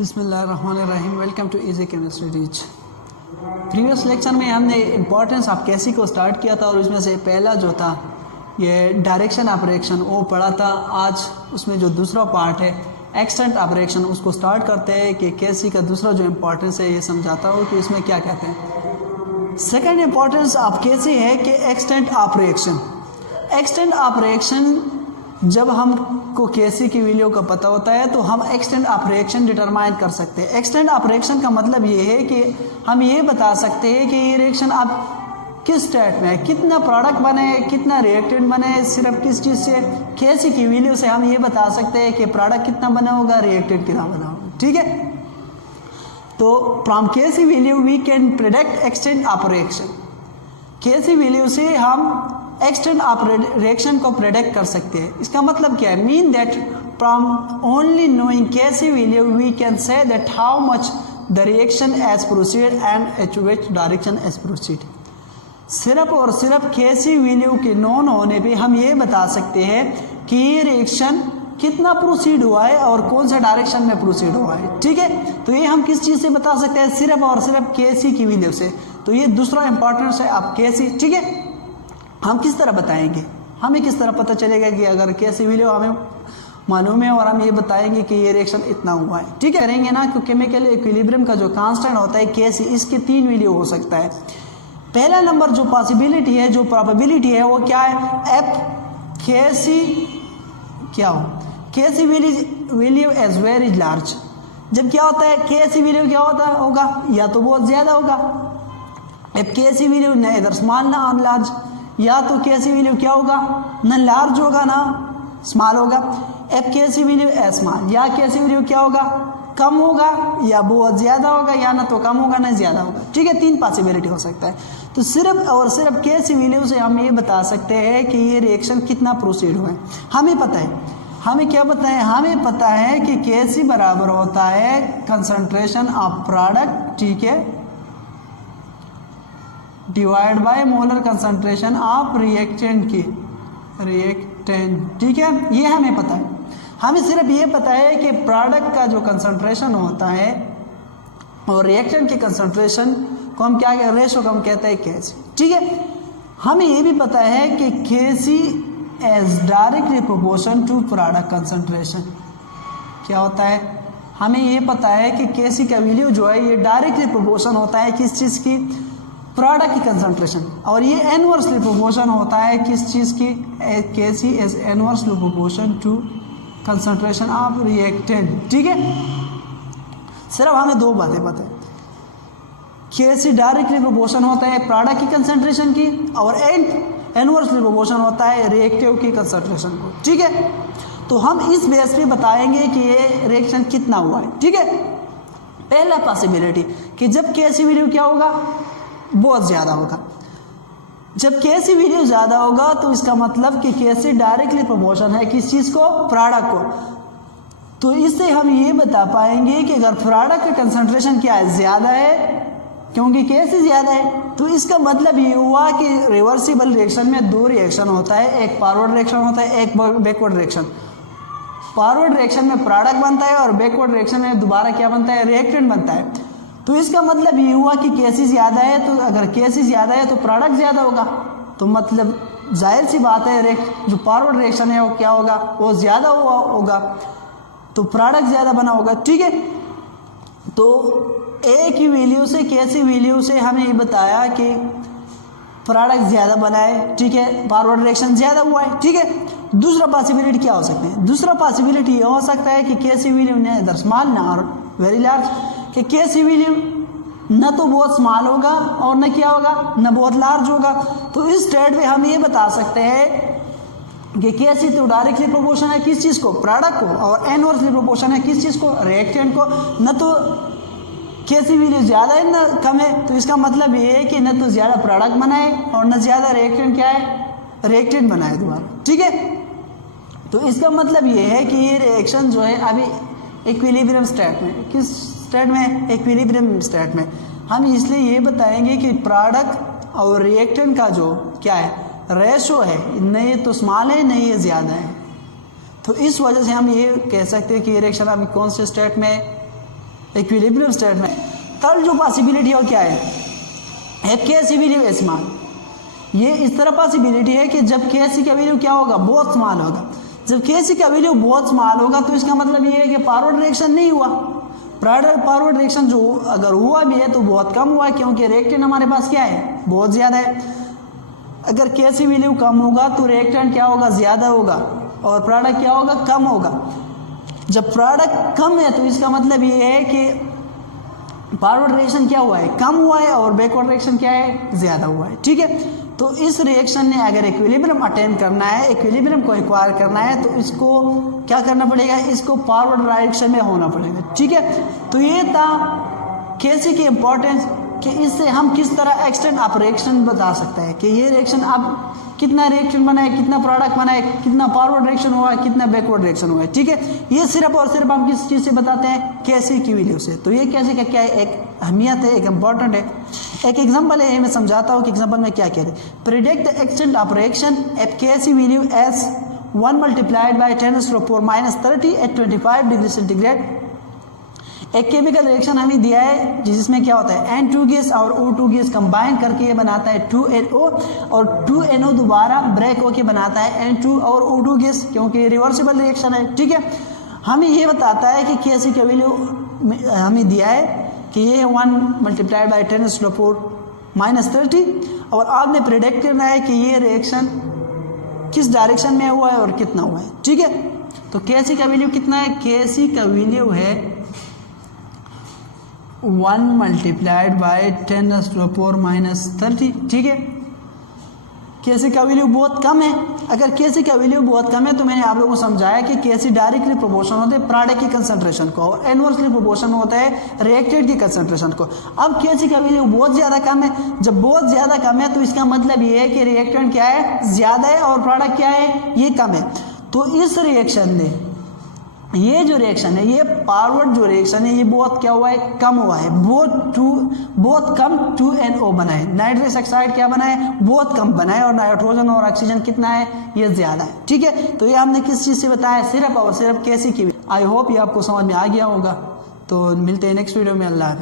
बिस्मिल्लाहिर्रहमानिर्रहीम। Welcome to easy chemistry teach. Previous lecture में हमने इम्पोर्टेंस ऑफ केसी को स्टार्ट किया था और उसमें से पहला जो था ये डायरेक्शन ऑफ रिएक्शन वो पढ़ा था। आज उसमें जो दूसरा पार्ट है एक्सटेंट ऑफ रिएक्शन उसको स्टार्ट करते हैं कि केसी का दूसरा जो इम्पोर्टेंस है ये समझाता हूँ कि इसमें क्या कहते हैं। सेकेंड इम्पोर्टेंस ऑफ केसी है कि extent of reaction. Extent of reaction जब हमको केसी की वैल्यू का पता होता है तो हम एक्सटेंट ऑफ रिएक्शन डिटरमाइन कर सकते हैं। एक्सटेंट ऑफ रिएक्शन का मतलब ये है कि हम ये बता सकते हैं कि ये रिएक्शन अब किस स्टेट में है, कितना प्रोडक्ट बने, कितना रिएक्टेंट बने, सिर्फ किस चीज़ से। केसी की वैल्यू से हम ये बता सकते हैं कि प्रोडक्ट कितना बना होगा, रिएक्टेंट कितना बना होगा। ठीक है, तो from KC value we can predict extent of reaction. KC value से हम एक्सटेंट ऑफ रिएक्शन को प्रेडिक्ट कर सकते हैं। इसका मतलब क्या है? Mean that from only knowing KC value we can say that how much the reaction as proceed and at which direction as proceed. सिर्फ और सिर्फ केसी वैल्यू के नॉन होने पे हम ये बता सकते हैं कि ये रिएक्शन कितना प्रोसीड हुआ है और कौन सा डायरेक्शन में प्रोसीड हुआ है। ठीक है, तो ये हम किस चीज़ से बता सकते हैं? सिर्फ और सिर्फ केसी की वैल्यू से। तो ये दूसरा इंपॉर्टेंस है आप केसी। ठीक है, हम किस तरह बताएंगे, हमें किस तरह पता चलेगा कि अगर केसी वैल्यू हमें मालूम है और हम ये बताएंगे कि ये रिएक्शन इतना हुआ है। ठीक है, करेंगे ना, क्योंकि केमिकल इक्विलिब्रियम का जो कांस्टेंट होता है केसी, इसके 3 वैल्यू हो सकता है। पहला नंबर जो पॉसिबिलिटी है, जो प्रोबेबिलिटी है वो क्या है? एफ केसी क्या हो, केसी वैल्यू एज वेरी लार्ज। जब क्या होता है केसी वैल्यू क्या होता है होगा, या तो बहुत ज़्यादा होगा। एफ केसी वैल्यू न इधर स्मॉल ना और लार्ज, या तो केसी वैल्यू क्या होगा, ना लार्ज होगा ना स्मॉल होगा। एफ केसी वैल्यू ए स्मॉल, या केसी वैल्यू क्या होगा, कम होगा या बहुत ज़्यादा होगा, या ना तो कम होगा ना ज़्यादा होगा। ठीक है, 3 पॉसिबिलिटी हो सकता है। तो सिर्फ और सिर्फ केसी वैल्यू से हम ये बता सकते हैं कि ये रिएक्शन कितना प्रोसीड हुआ है। हमें पता है, हमें क्या पता है? हमें पता है कि केसी बराबर होता है कंसंट्रेशन ऑफ प्रोडक्ट, ठीक है, divide by molar concentration of reactant की, रिएक्टेंट। ठीक है, ये हमें पता है। हमें सिर्फ ये पता है कि प्रोडक्ट का जो कंसंट्रेशन होता है और रिएक्टेंट के कंसंट्रेशन को हम क्या कहते हैं, रेशो को हम कहते हैं केसी। ठीक है, हमें ये भी पता है कि K C as directly proportion to product concentration क्या होता है। हमें ये पता है कि केसी का वैल्यू जो है ये डायरेक्टली प्रोपोर्शन होता है किस चीज़ की, प्रोडक्ट की कंसंट्रेशन, और ये इनवर्सली प्रोपोर्शन होता है किस चीज़ की, K C is inversely proportion to concentration of reactant. ठीक है, सिर्फ हमें 2 बातें पता है, केसी डायरेक्टली प्रोपोर्शन होता है प्रोडक्ट की कंसंट्रेशन की, और इनवर्सली प्रोपोर्शन होता है रिएक्टिव की कंसंट्रेशन को। ठीक है, तो हम इस बेस पे बताएंगे कि ये रिएक्शन कितना हुआ है। ठीक है, पहला पॉसिबिलिटी कि जब केसी वैल्यू क्या होगा, बहुत ज़्यादा होगा। जब केसी वैल्यू ज़्यादा होगा तो इसका मतलब कि केसी डायरेक्टली प्रोपोर्शन है किस चीज़ को, प्रोडक्ट को। तो इससे हम ये बता पाएंगे कि अगर प्रोडक्ट का कंसंट्रेशन क्या है, ज़्यादा है, क्योंकि केसी ज़्यादा है, तो इसका मतलब ये हुआ कि रिवर्सिबल रिएक्शन में 2 रिएक्शन होता है, एक फॉरवर्ड रिएक्शन होता है, एक बैकवर्ड रिएक्शन। फॉरवर्ड रिएक्शन में प्रोडक्ट बनता है और बैकवर्ड रिएक्शन में दोबारा क्या बनता है, रिएक्टेंट बनता है। तो इसका मतलब ये हुआ कि केसी ज़्यादा है, तो अगर केसी ज़्यादा है तो प्रोडक्ट ज़्यादा होगा। तो मतलब जाहिर सी बात है जो फॉरवर्ड रिएक्शन है वो क्या होगा, वो ज़्यादा होगा, तो प्रोडक्ट ज़्यादा बना होगा। ठीक है, तो ए की वैल्यू से, केसी वैल्यू से हमें ये बताया कि प्रोडक्ट ज़्यादा बना है। ठीक है, फॉरवर्ड रिएक्शन ज़्यादा हुआ है। ठीक है, दूसरा पॉसिबिलिटी क्या हो सकते हैं? दूसरा पॉसिबिलिटी ये हो सकता है कि केसी वैल्यू न इधर स्मॉल ना और वेरी लार्ज, कि केसी वैल्यू न तो बहुत स्मॉल होगा और न क्या होगा, न बहुत लार्ज होगा। तो इस स्टेट में हम ये बता सकते हैं कि केसी तो डायरेक्टली प्रोपोर्शन है किस चीज़ को, प्रोडक्ट को, और इनवर्सली प्रोपोर्शन है किस चीज़ को, रिएक्टेंट को। न तो केसी वैल्यू ज़्यादा है न कम है, तो इसका मतलब ये है कि न तो ज़्यादा प्रोडक्ट बनाए और न ज़्यादा रिएक्टेंट क्या है, रिएक्टेंट बनाए दोबारा। ठीक है, तो इसका मतलब ये है कि ये रिएक्शन जो है अभी इक्विलिब्रियम स्टेट में, किस स्टेट में, इक्विलिब्रियम स्टेट में। हम इसलिए ये बताएंगे कि प्रोडक्ट और रिएक्टेंट का जो क्या है, रेशो है, न ये तो स्मॉल है न ये ज़्यादा है। तो इस वजह से हम ये कह सकते हैं कि ये रिएक्शन अभी कौन से स्टेट में, इक्विलिब्रियम स्टेट में। थर्ड जो पॉसिबिलिटी है क्या है, Kc वैल्यू स्मॉल। ये इस तरह पॉसिबिलिटी है कि जब Kc का वैल्यू क्या होगा, बहुत स्मॉल होगा। जब Kc का वैल्यू बहुत स्मॉल होगा तो इसका मतलब ये है कि फॉरवर्ड रिएक्शन नहीं हुआ। फॉरवर्ड रिएक्शन जो अगर हुआ भी है तो बहुत कम हुआ है, क्योंकि रिएक्टेंट हमारे पास क्या है, बहुत ज़्यादा है। अगर Kc वैल्यू कम होगा तो रिएक्टेंट क्या होगा, ज़्यादा होगा, और प्रोडक्ट क्या होगा, कम होगा। जब प्रोडक्ट कम है तो इसका मतलब ये है कि फॉरवर्ड रिएक्शन क्या हुआ है, कम हुआ है, और बैकवर्ड रिएक्शन क्या है, ज़्यादा हुआ है। ठीक है, तो इस रिएक्शन ने अगर इक्विलिब्रियम अटेन करना है, इक्विलिब्रियम को एक्वायर करना है, तो इसको क्या करना पड़ेगा, इसको फॉरवर्ड डायरेक्शन में होना पड़ेगा। ठीक है, तो ये था Kc की इम्पोर्टेंस कि इससे हम किस तरह एक्सटेंट ऑफ रिएक्शन बता सकते हैं कि ये रिएक्शन अब कितना रिएक्शन बना है, कितना प्रोडक्ट बना है, कितना फॉरवर्ड रिएक्शन हुआ है, कितना बैकवर्ड रिएक्शन हुआ है। ठीक है, ये सिर्फ और सिर्फ हम किस चीज़ से बताते हैं, Kc की वैल्यू से। तो ये Kc का क्या है, एक अहमियत है, एक इम्पॉर्टेंट है। एक एग्जांपल है, मैं समझाता हूँ कि एग्जांपल में क्या कह रहे हैं। Predict the extent of reaction at Kc value as 1 multiplied by 10⁻⁻30 at 25 degree centigrade. एक केमिकल रिएक्शन हमें दिया है जिसमें क्या होता है, N2 गैस और O2 गैस कंबाइन करके ये बनाता है 2NO, और 2NO दोबारा ब्रेक होके बनाता है N2 और O2 गैस, क्योंकि रिवर्सिबल रिएक्शन है। ठीक है, हमें ये बताता है कि Kc का वैल्यू हमें दिया है कि ये 1 मल्टीप्लाइड बाई 10⁻⁻30, और आपने प्रिडिक्ट करना है कि ये रिएक्शन किस डायरेक्शन में हुआ है और कितना हुआ है। ठीक है, तो Kc का वैल्यू कितना है, Kc का वैल्यू है 1 मल्टीप्लाइड बाई 10⁻⁻30। ठीक है, Kc का वैल्यू बहुत कम है। अगर Kc का वैल्यू बहुत कम है तो मैंने आप लोगों को समझाया कि Kc डायरेक्टली प्रोपोर्शन होते हैं प्रोडक्ट की कंसंट्रेशन को, और इनवर्सली प्रोपोर्शन होता है रिएक्टेंट की कंसंट्रेशन को। अब Kc का वैल्यू बहुत ज़्यादा कम है। जब बहुत ज़्यादा कम है तो इसका मतलब ये है कि रिएक्टेंट क्या है, ज़्यादा है, और प्रोडक्ट क्या है, ये कम है। तो इस रिएक्शन ने, ये जो रिएक्शन है, ये फॉरवर्ड जो रिएक्शन है, ये बहुत क्या हुआ है, कम हुआ है। बहुत कम 2NO बना है। नाइट्रस ऑक्साइड क्या बना है, बहुत कम बना है, और नाइट्रोजन और ऑक्सीजन कितना है, ये ज़्यादा है। ठीक है, तो ये हमने किस चीज़ से बताया, सिर्फ और सिर्फ Kc की। आई होप ये आपको समझ में आ गया होगा। तो मिलते हैं नेक्स्ट वीडियो में। अल्लाह हाफ़िज़।